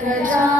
歌唱。